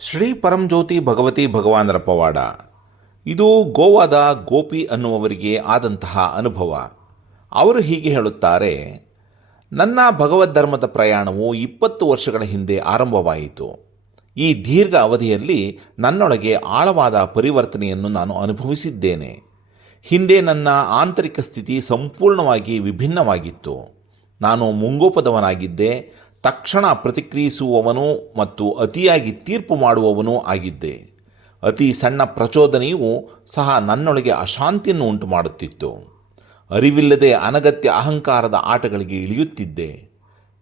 ಶ್ರೀ ಪರಂಜ್ಯೋತಿ ಭಗವತಿ ಭಗವಾನರ ಪವಾಡ. ಇದು ಗೋವಾದ ಗೋಪಿ ಅನ್ನುವವರಿಗೆ ಆದಂತಹ ಅನುಭವ. ಅವರು ಹೀಗೆ ಹೇಳುತ್ತಾರೆ, ನನ್ನ ಭಗವದ್ ಧರ್ಮದ ಪ್ರಯಾಣವು 20 ವರ್ಷಗಳ ಹಿಂದೆ ಆರಂಭವಾಯಿತು. ಈ ದೀರ್ಘ ಅವಧಿಯಲ್ಲಿ ನನ್ನೊಳಗೆ ಆಳವಾದ ಪರಿವರ್ತನೆಯನ್ನು ನಾನು ಅನುಭವಿಸಿದ್ದೇನೆ. ಹಿಂದೆ ನನ್ನ ಆಂತರಿಕ ಸ್ಥಿತಿ ಸಂಪೂರ್ಣವಾಗಿ ವಿಭಿನ್ನವಾಗಿತ್ತು. ನಾನು ಮುಂಗೋಪದವನಾಗಿದ್ದೆ, ತಕ್ಷಣ ಪ್ರತಿಕ್ರಿಯಿಸುವವನು ಮತ್ತು ಅತಿಯಾಗಿ ತೀರ್ಪು ಮಾಡುವವನೂ ಆಗಿದ್ದೆ. ಅತಿ ಸಣ್ಣ ಪ್ರಚೋದನೆಯೂ ಸಹ ನನ್ನೊಳಗೆ ಅಶಾಂತಿಯನ್ನು ಉಂಟು ಮಾಡುತ್ತಿತ್ತು. ಅರಿವಿಲ್ಲದೆ ಅನಗತ್ಯ ಅಹಂಕಾರದ ಆಟಗಳಿಗೆ ಇಳಿಯುತ್ತಿದ್ದೆ.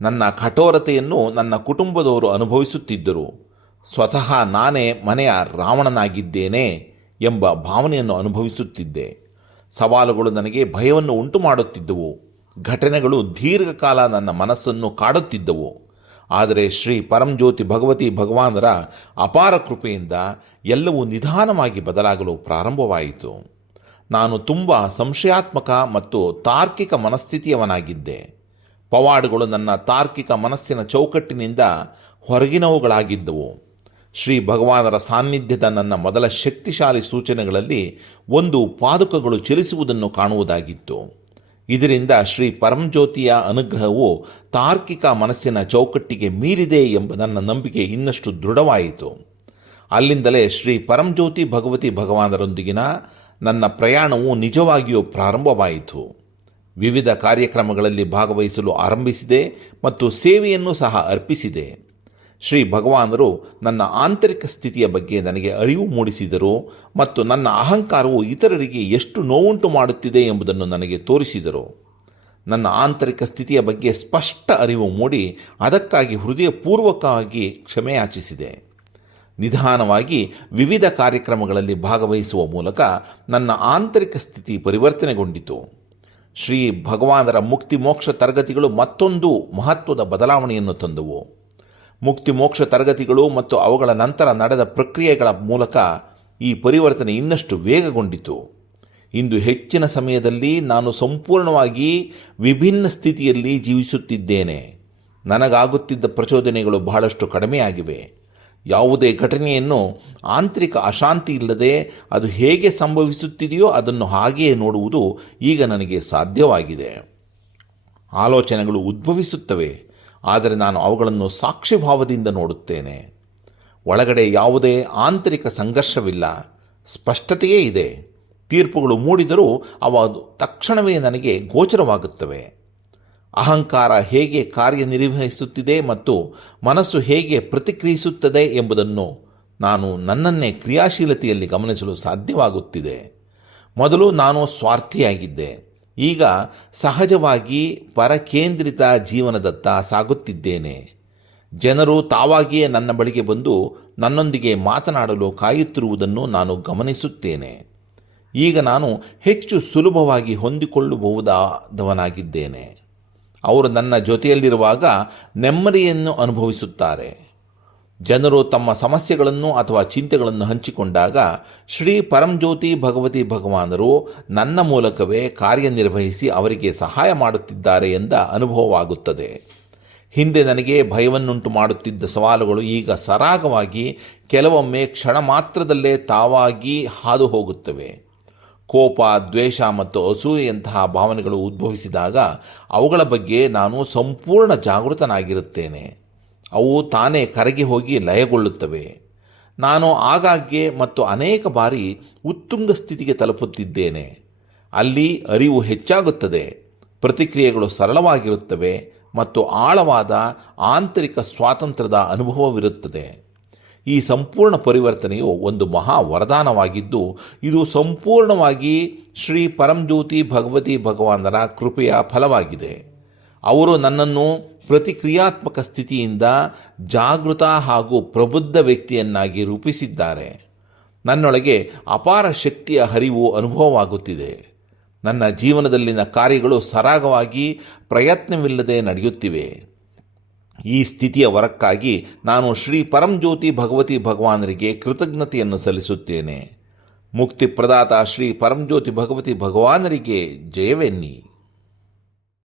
ನನ್ನ ಕಠೋರತೆಯನ್ನು ನನ್ನ ಕುಟುಂಬದವರು ಅನುಭವಿಸುತ್ತಿದ್ದರು. ಸ್ವತಃ ನಾನೇ ಮನೆಯ ರಾವಣನಾಗಿದ್ದೇನೆ ಎಂಬ ಭಾವನೆಯನ್ನು ಅನುಭವಿಸುತ್ತಿದ್ದೆ. ಸವಾಲುಗಳು ನನಗೆ ಭಯವನ್ನು ಉಂಟು ಮಾಡುತ್ತಿದ್ದವು. ಘಟನೆಗಳು ದೀರ್ಘಕಾಲ ನನ್ನ ಮನಸ್ಸನ್ನು ಕಾಡುತ್ತಿದ್ದವು. ಆದರೆ ಶ್ರೀ ಪರಂಜ್ಯೋತಿ ಭಗವತಿ ಭಗವಾನರ ಅಪಾರ ಕೃಪೆಯಿಂದ ಎಲ್ಲವೂ ನಿಧಾನವಾಗಿ ಬದಲಾಗಲು ಪ್ರಾರಂಭವಾಯಿತು. ನಾನು ತುಂಬ ಸಂಶಯಾತ್ಮಕ ಮತ್ತು ತಾರ್ಕಿಕ ಮನಸ್ಥಿತಿಯವನಾಗಿದ್ದೆ. ಪವಾಡಗಳು ನನ್ನ ತಾರ್ಕಿಕ ಮನಸ್ಸಿನ ಚೌಕಟ್ಟಿನಿಂದ ಹೊರಗಿನವುಗಳಾಗಿದ್ದವು. ಶ್ರೀ ಭಗವಾನರ ಸಾನ್ನಿಧ್ಯದ ನನ್ನ ಮೊದಲ ಶಕ್ತಿಶಾಲಿ ಸೂಚನೆಗಳಲ್ಲಿ ಒಂದು ಪಾದುಕಗಳು ಚಲಿಸುವುದನ್ನು ಕಾಣುವುದಾಗಿತ್ತು. ಇದರಿಂದ ಶ್ರೀ ಪರಂಜ್ಯೋತಿಯ ಅನುಗ್ರಹವು ತಾರ್ಕಿಕ ಮನಸ್ಸಿನ ಚೌಕಟ್ಟಿಗೆ ಮೀರಿದೆ ಎಂಬ ನನ್ನ ನಂಬಿಕೆ ಇನ್ನಷ್ಟು ದೃಢವಾಯಿತು. ಅಲ್ಲಿಂದಲೇ ಶ್ರೀ ಪರಂಜ್ಯೋತಿ ಭಗವತಿ ಭಗವಾನರೊಂದಿಗಿನ ನನ್ನ ಪ್ರಯಾಣವು ನಿಜವಾಗಿಯೂ ಪ್ರಾರಂಭವಾಯಿತು. ವಿವಿಧ ಕಾರ್ಯಕ್ರಮಗಳಲ್ಲಿ ಭಾಗವಹಿಸಲು ಆರಂಭಿಸಿದೆ ಮತ್ತು ಸೇವೆಯನ್ನು ಸಹ ಅರ್ಪಿಸಿದೆ. ಶ್ರೀ ಭಗವಾನರು ನನ್ನ ಆಂತರಿಕ ಸ್ಥಿತಿಯ ಬಗ್ಗೆ ನನಗೆ ಅರಿವು ಮೂಡಿಸಿದರು ಮತ್ತು ನನ್ನ ಅಹಂಕಾರವು ಇತರರಿಗೆ ಎಷ್ಟು ನೋವುಂಟು ಮಾಡುತ್ತಿದೆ ಎಂಬುದನ್ನು ನನಗೆ ತೋರಿಸಿದರು. ನನ್ನ ಆಂತರಿಕ ಸ್ಥಿತಿಯ ಬಗ್ಗೆ ಸ್ಪಷ್ಟ ಅರಿವು ಮೂಡಿ ಅದಕ್ಕಾಗಿ ಹೃದಯಪೂರ್ವಕವಾಗಿ ಕ್ಷಮೆಯಾಚಿಸಿದೆ. ನಿಧಾನವಾಗಿ ವಿವಿಧ ಕಾರ್ಯಕ್ರಮಗಳಲ್ಲಿ ಭಾಗವಹಿಸುವ ಮೂಲಕ ನನ್ನ ಆಂತರಿಕ ಸ್ಥಿತಿ ಪರಿವರ್ತನೆಗೊಂಡಿತು. ಶ್ರೀ ಭಗವಾನರ ಮುಕ್ತಿ ಮೋಕ್ಷ ತರಗತಿಗಳು ಮತ್ತೊಂದು ಮಹತ್ವದ ಬದಲಾವಣೆಯನ್ನು ತಂದವು. ಮುಕ್ತಿ ಮೋಕ್ಷ ತರಗತಿಗಳು ಮತ್ತು ಅವುಗಳ ನಂತರ ನಡೆದ ಪ್ರಕ್ರಿಯೆಗಳ ಮೂಲಕ ಈ ಪರಿವರ್ತನೆ ಇನ್ನಷ್ಟು ವೇಗಗೊಂಡಿತು. ಇಂದು ಹೆಚ್ಚಿನ ಸಮಯದಲ್ಲಿ ನಾನು ಸಂಪೂರ್ಣವಾಗಿ ವಿಭಿನ್ನ ಸ್ಥಿತಿಯಲ್ಲಿ ಜೀವಿಸುತ್ತಿದ್ದೇನೆ. ನನಗಾಗುತ್ತಿದ್ದ ಪ್ರಚೋದನೆಗಳು ಬಹಳಷ್ಟು ಕಡಿಮೆಯಾಗಿವೆ. ಯಾವುದೇ ಘಟನೆಯನ್ನು ಆಂತರಿಕ ಅಶಾಂತಿ ಇಲ್ಲದೆ ಅದು ಹೇಗೆ ಸಂಭವಿಸುತ್ತಿದೆಯೋ ಅದನ್ನು ಹಾಗೆಯೇ ನೋಡುವುದು ಈಗ ನನಗೆ ಸಾಧ್ಯವಾಗಿದೆ. ಆಲೋಚನೆಗಳು ಉದ್ಭವಿಸುತ್ತವೆ, ಆದರೆ ನಾನು ಅವುಗಳನ್ನು ಸಾಕ್ಷಿಭಾವದಿಂದ ನೋಡುತ್ತೇನೆ. ಒಳಗಡೆ ಯಾವುದೇ ಆಂತರಿಕ ಸಂಘರ್ಷವಿಲ್ಲ, ಸ್ಪಷ್ಟತೆಯೇ ಇದೆ. ತೀರ್ಪುಗಳು ಮೂಡಿದರೂ ಅವು ತಕ್ಷಣವೇ ನನಗೆ ಗೋಚರವಾಗುತ್ತವೆ. ಅಹಂಕಾರ ಹೇಗೆ ಕಾರ್ಯನಿರ್ವಹಿಸುತ್ತಿದೆ ಮತ್ತು ಮನಸ್ಸು ಹೇಗೆ ಪ್ರತಿಕ್ರಿಯಿಸುತ್ತದೆ ಎಂಬುದನ್ನು ನಾನು ನನ್ನನ್ನೇ ಕ್ರಿಯಾಶೀಲತೆಯಲ್ಲಿ ಗಮನಿಸಲು ಸಾಧ್ಯವಾಗುತ್ತಿದೆ. ಮೊದಲು ನಾನು ಸ್ವಾರ್ಥಿಯಾಗಿದ್ದೆ. ಈಗ ಸಹಜವಾಗಿ ಪರಕೇಂದ್ರಿತ ಜೀವನದತ್ತ ಸಾಗುತ್ತಿದ್ದೇನೆ. ಜನರು ತಾವಾಗಿಯೇ ನನ್ನ ಬಳಿಗೆ ಬಂದು ನನ್ನೊಂದಿಗೆ ಮಾತನಾಡಲು ಕಾಯುತ್ತಿರುವುದನ್ನು ನಾನು ಗಮನಿಸುತ್ತೇನೆ. ಈಗ ನಾನು ಹೆಚ್ಚು ಸುಲಭವಾಗಿ ಹೊಂದಿಕೊಳ್ಳಬಹುದಾದವನಾಗಿದ್ದೇನೆ. ಅವರು ನನ್ನ ಜೊತೆಯಲ್ಲಿರುವಾಗ ನೆಮ್ಮದಿಯನ್ನು ಅನುಭವಿಸುತ್ತಾರೆ. ಜನರು ತಮ್ಮ ಸಮಸ್ಯೆಗಳನ್ನು ಅಥವಾ ಚಿಂತೆಗಳನ್ನು ಹಂಚಿಕೊಂಡಾಗ ಶ್ರೀ ಪರಂಜ್ಯೋತಿ ಭಗವತಿ ಭಗವಾನರು ನನ್ನ ಮೂಲಕವೇ ಕಾರ್ಯನಿರ್ವಹಿಸಿ ಅವರಿಗೆ ಸಹಾಯ ಮಾಡುತ್ತಿದ್ದಾರೆ ಎಂದ ಅನುಭವವಾಗುತ್ತದೆ. ಹಿಂದೆ ನನಗೆ ಭಯವನ್ನುಂಟು ಮಾಡುತ್ತಿದ್ದ ಸವಾಲುಗಳು ಈಗ ಸರಾಗವಾಗಿ ಕೆಲವೊಮ್ಮೆ ಕ್ಷಣ ಮಾತ್ರದಲ್ಲೇ ತಾವಾಗಿ ಹಾದು ಹೋಗುತ್ತವೆ. ಕೋಪ, ದ್ವೇಷ ಮತ್ತು ಅಸೂಯೆಯಂತಹ ಭಾವನೆಗಳು ಉದ್ಭವಿಸಿದಾಗ ಅವುಗಳ ಬಗ್ಗೆ ನಾನು ಸಂಪೂರ್ಣ ಜಾಗೃತನಾಗಿರುತ್ತೇನೆ. ಅವು ತಾನೇ ಕರಗಿ ಹೋಗಿ ಲಯಗೊಳ್ಳುತ್ತವೆ. ನಾನು ಆಗಾಗ್ಗೆ ಮತ್ತು ಅನೇಕ ಬಾರಿ ಉತ್ತುಂಗ ಸ್ಥಿತಿಗೆ ತಲುಪುತ್ತಿದ್ದೇನೆ. ಅಲ್ಲಿ ಅರಿವು ಹೆಚ್ಚಾಗುತ್ತದೆ, ಪ್ರತಿಕ್ರಿಯೆಗಳು ಸರಳವಾಗಿರುತ್ತವೆ ಮತ್ತು ಆಳವಾದ ಆಂತರಿಕ ಸ್ವಾತಂತ್ರ್ಯದ ಅನುಭವವಿರುತ್ತದೆ. ಈ ಸಂಪೂರ್ಣ ಪರಿವರ್ತನೆಯು ಒಂದು ಮಹಾ ವರದಾನವಾಗಿದ್ದು, ಇದು ಸಂಪೂರ್ಣವಾಗಿ ಶ್ರೀ ಪರಂಜ್ಯೋತಿ ಭಗವತಿ ಭಗವಾನರ ಕೃಪೆಯ ಫಲವಾಗಿದೆ. ಅವರು ನನ್ನನ್ನು ಪ್ರತಿಕ್ರಿಯಾತ್ಮಕ ಸ್ಥಿತಿಯಿಂದ ಜಾಗೃತ ಹಾಗೂ ಪ್ರಬುದ್ಧ ವ್ಯಕ್ತಿಯನ್ನಾಗಿ ರೂಪಿಸಿದ್ದಾರೆ. ನನ್ನೊಳಗೆ ಅಪಾರ ಶಕ್ತಿಯ ಹರಿವು ಅನುಭವವಾಗುತ್ತಿದೆ. ನನ್ನ ಜೀವನದಲ್ಲಿನ ಕಾರ್ಯಗಳು ಸರಾಗವಾಗಿ ಪ್ರಯತ್ನವಿಲ್ಲದೆ ನಡೆಯುತ್ತಿವೆ. ಈ ಸ್ಥಿತಿಯ ವರಕ್ಕಾಗಿ ನಾನು ಶ್ರೀ ಪರಂಜ್ಯೋತಿ ಭಗವತಿ ಭಗವಾನರಿಗೆ ಕೃತಜ್ಞತೆಯನ್ನು ಸಲ್ಲಿಸುತ್ತೇನೆ. ಮುಕ್ತಿ ಪ್ರದಾತ ಶ್ರೀ ಪರಂಜ್ಯೋತಿ ಭಗವತಿ ಭಗವಾನರಿಗೆ ಜಯವೆನ್ನಿ.